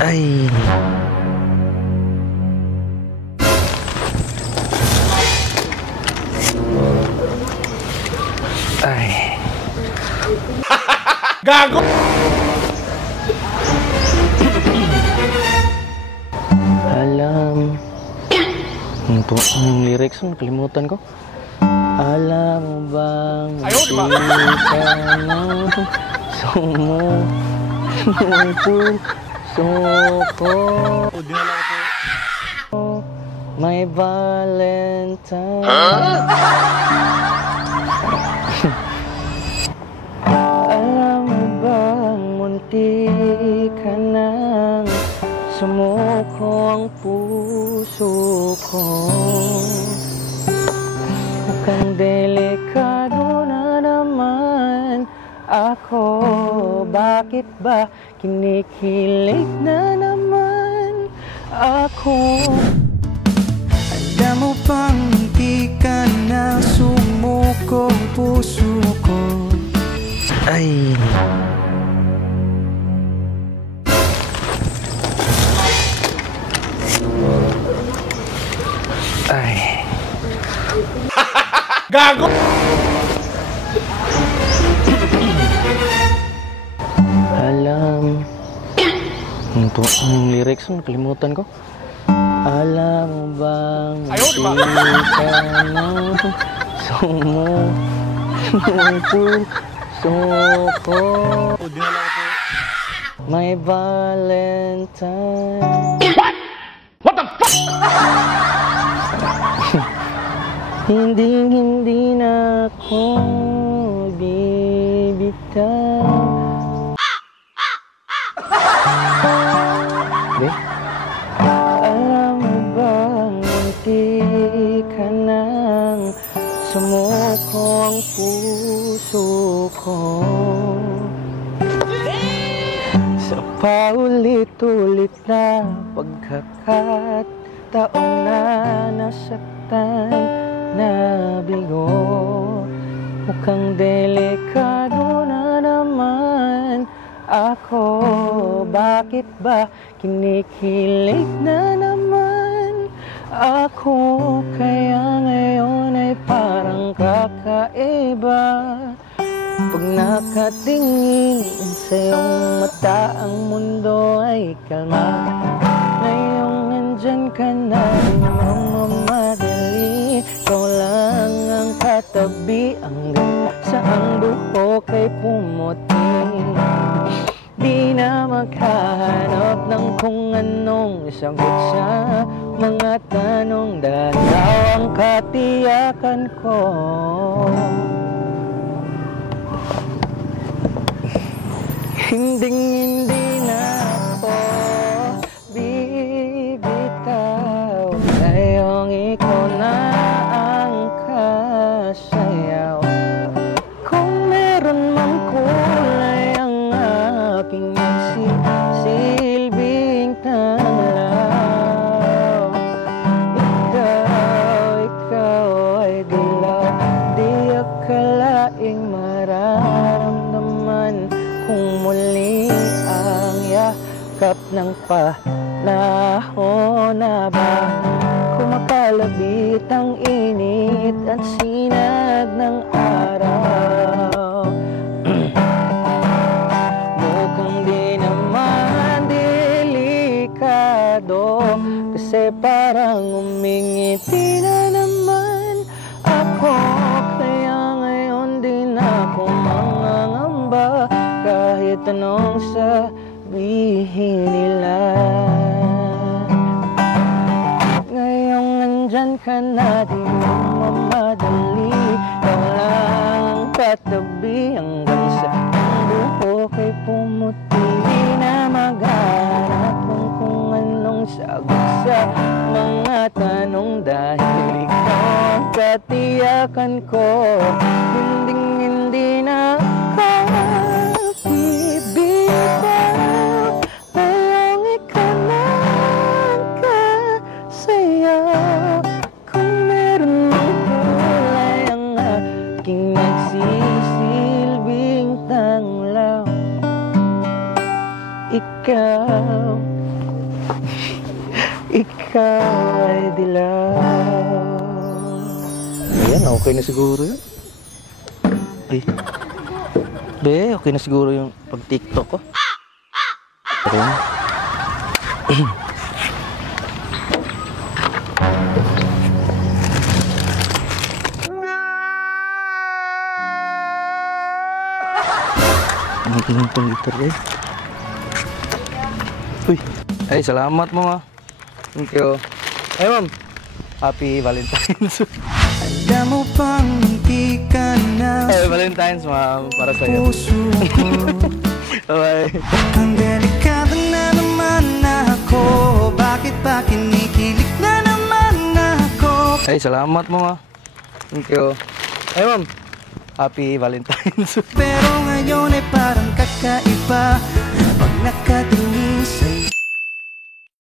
Ay. Ay. Gago! Alam. Ito ang lyrics mo, nakalimutan ko. Alam mo bang ayaw, diba? puso ko may Valentine. Alam mo bang munti ka nang sumuko ang puso ko? Mukhang delikado na naman ako. Bakit ba kinikilig na naman ako? Alam mo bang hindi ka na sumuko ang puso ko? Ay. Ay. Gago! Alam. Ito ang lyrics mo, nakalimutan ko. Alam mo bang ayaw, diba? puso ko may Valentine. What the fuck? Hindi na ako bibitaw. Alam mo bang munti ka nang sumuko ang puso ko? Sa paulit-ulit na pagkakataon na nasaktan na bigo, mukhang delikado na naman ako. Bakit ba kinikilig na naman ako? Kaya ngayon ay parang kakaiba pag nakatingin sa iyong mata, ang mundo ay kalma. Ngayong nandyan ka na, di mamamadali. Ikaw lang ang katabi hanggang sa ang buhok ay pumuti. Di na maghahanap ng kung anong sagot sa mga tanong, dahil ikaw ang katiyakan ko. Hindi na ako bibitaw, ngayong ikaw na ang kasayaw. Kung meron mang kulay ang aking silbing tanglaw, ikaw ay dilaw. Di akalaing mararamdaman kung muling ang yakap ng panahon na ba kumakalabit ang init at sinag ng araw. Mukhang di naman delikado, kasi parang umingiti na naman ako. Kaya ngayon di na ako mangangamba kahit anong sabihin nila. Ngayong nandyan ka na, di mo mamadali. Ikaw lang ang katabi hanggang sa ang buhok ay pumuti. Di na maghanap ng kung anong sagot sa mga tanong, dahil ikaw ang katiyakan ko. Hindi na bibitaw, ngayong ikaw na ang kasayaw. Kung meron mang kulay ang aking nagsisilbing tanglaw, ikaw ikaw ay dilaw. Ayan, okay na siguro yun. Ay. Be, okay na siguro yung pag-TikTok ko. Ayan. Ang tingin pang gitar eh. Uy. Ay, salamat mo ma. Thank you. Ay ma'am. Happy Valentine's. Alam mo bang hindi ka na Happy Valentine's ma'am. Para sa'yo. puso ko. Bye. Ang delikado na naman ako. Bakit ba kinikilig na naman ako? Ay, salamat mo ma. Thank you. Ay ma'am. Happy Valentine's. Pero ngayon ay parang kakaiba pag nakatingin sa'yo.